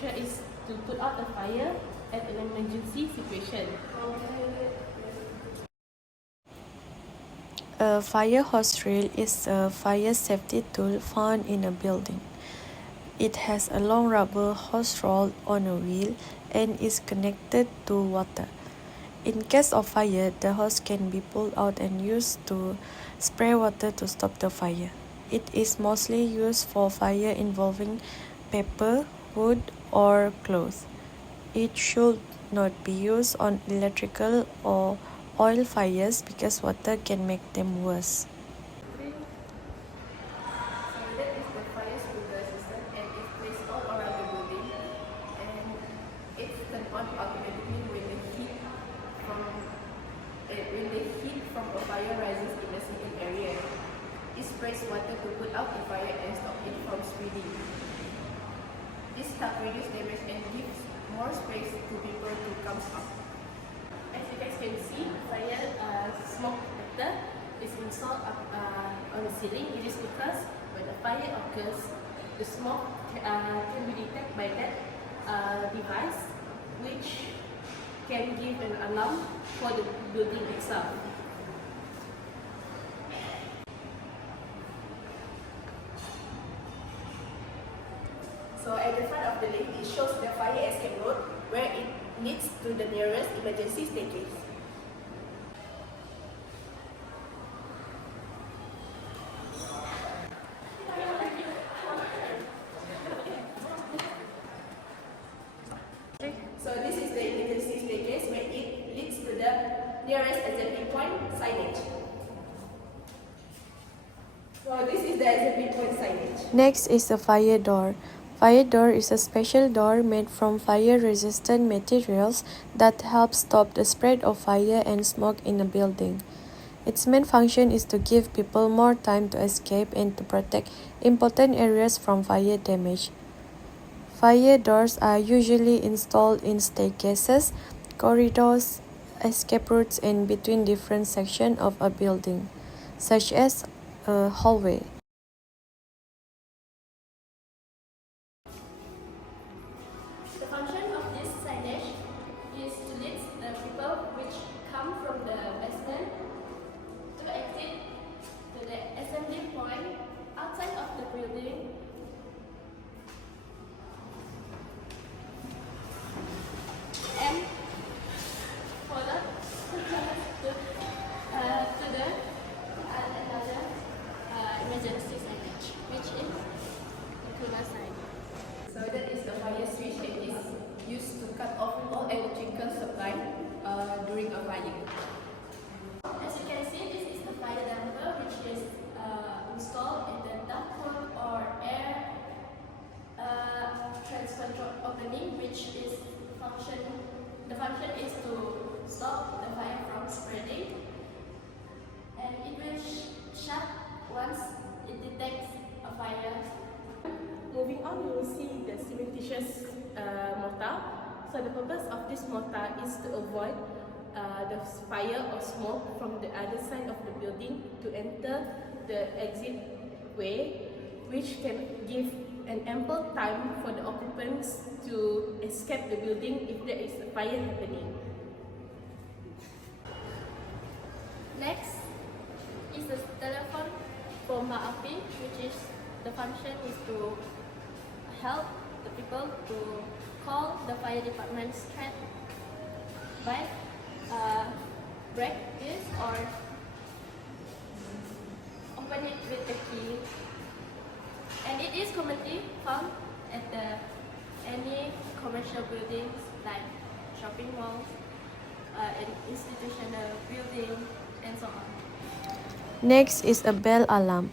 procedure is to put out the fire at an emergency situation. A fire hose reel is a fire safety tool found in a building. It has a long rubber hose rolled on a wheel and is connected to water. In case of fire, the hose can be pulled out and used to spray water to stop the fire. It is mostly used for fire involving paper, wood, or cloth. It should not be used on electrical or oil fires because water can make them worse. That is the fire sprinkler system, and it's placed all around the building, and it's turned on automatically when the heat from a fire rises in a certain area. It sprays water to put out the fire and stop it from spreading. This helps reduce damage and gives more space to people to come up. As you guys can see, fire smoke detector is installed on the ceiling. It is because when a fire occurs, the smoke can be detected by that device, which can give an alarm for the building itself. So at the front of the lift, it shows the fire escape road where it leads to the nearest emergency staircase. So this is the emergency staircase where it leads to the nearest assembly point signage. So this is the assembly point signage. Next is a fire door. Fire door is a special door made from fire-resistant materials that helps stop the spread of fire and smoke in a building. Its main function is to give people more time to escape and to protect important areas from fire damage. Fire doors are usually installed in staircases, corridors, escape routes, and between different sections of a building, such as a hallway. The function of this signage is to lead the people which come from the basement to exit to the assembly point outside of the building. And followed to the another emergency signage, which is the cooler sign. So that is the fire switch that is used to cut off all electrical supply during a fire. As you can see, this is the fire damper which is installed in the ductwork or air transfer opening, which is the function is to stop the fire from spreading, and it will shut once it detects a fire. Moving on, you will see the cementitious mortar. So the purpose of this mortar is to avoid the fire or smoke from the other side of the building to enter the exit way, which can give an ample time for the occupants to escape the building if there is a fire happening. Next is the telephone bomba api, which is the function is to help the people to call the fire department straight by break this or open it with the key, and it is commonly found at any commercial buildings like shopping malls, an institutional building, and so on. Next is a bell alarm.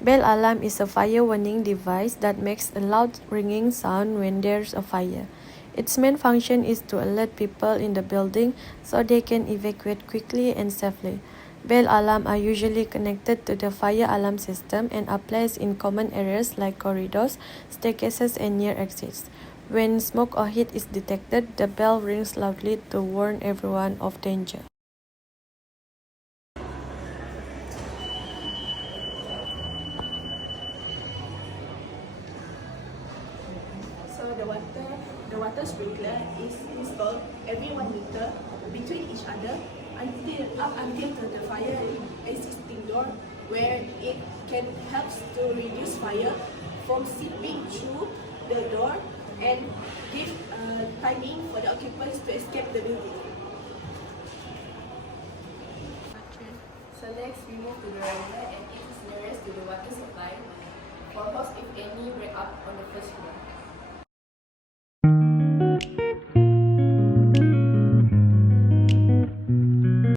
Bell alarm is a fire warning device that makes a loud ringing sound when there's a fire. Its main function is to alert people in the building so they can evacuate quickly and safely. Bell alarms are usually connected to the fire alarm system and are placed in common areas like corridors, staircases, and near exits. When smoke or heat is detected, the bell rings loudly to warn everyone of danger. So the water sprinkler is installed every 1 meter between each other until the fire existing door, where it can help to reduce fire from seeping through the door and give timing for the occupants to escape the building. So next we move to the riser, and it is nearest to the water supply for house if any break up on the first floor.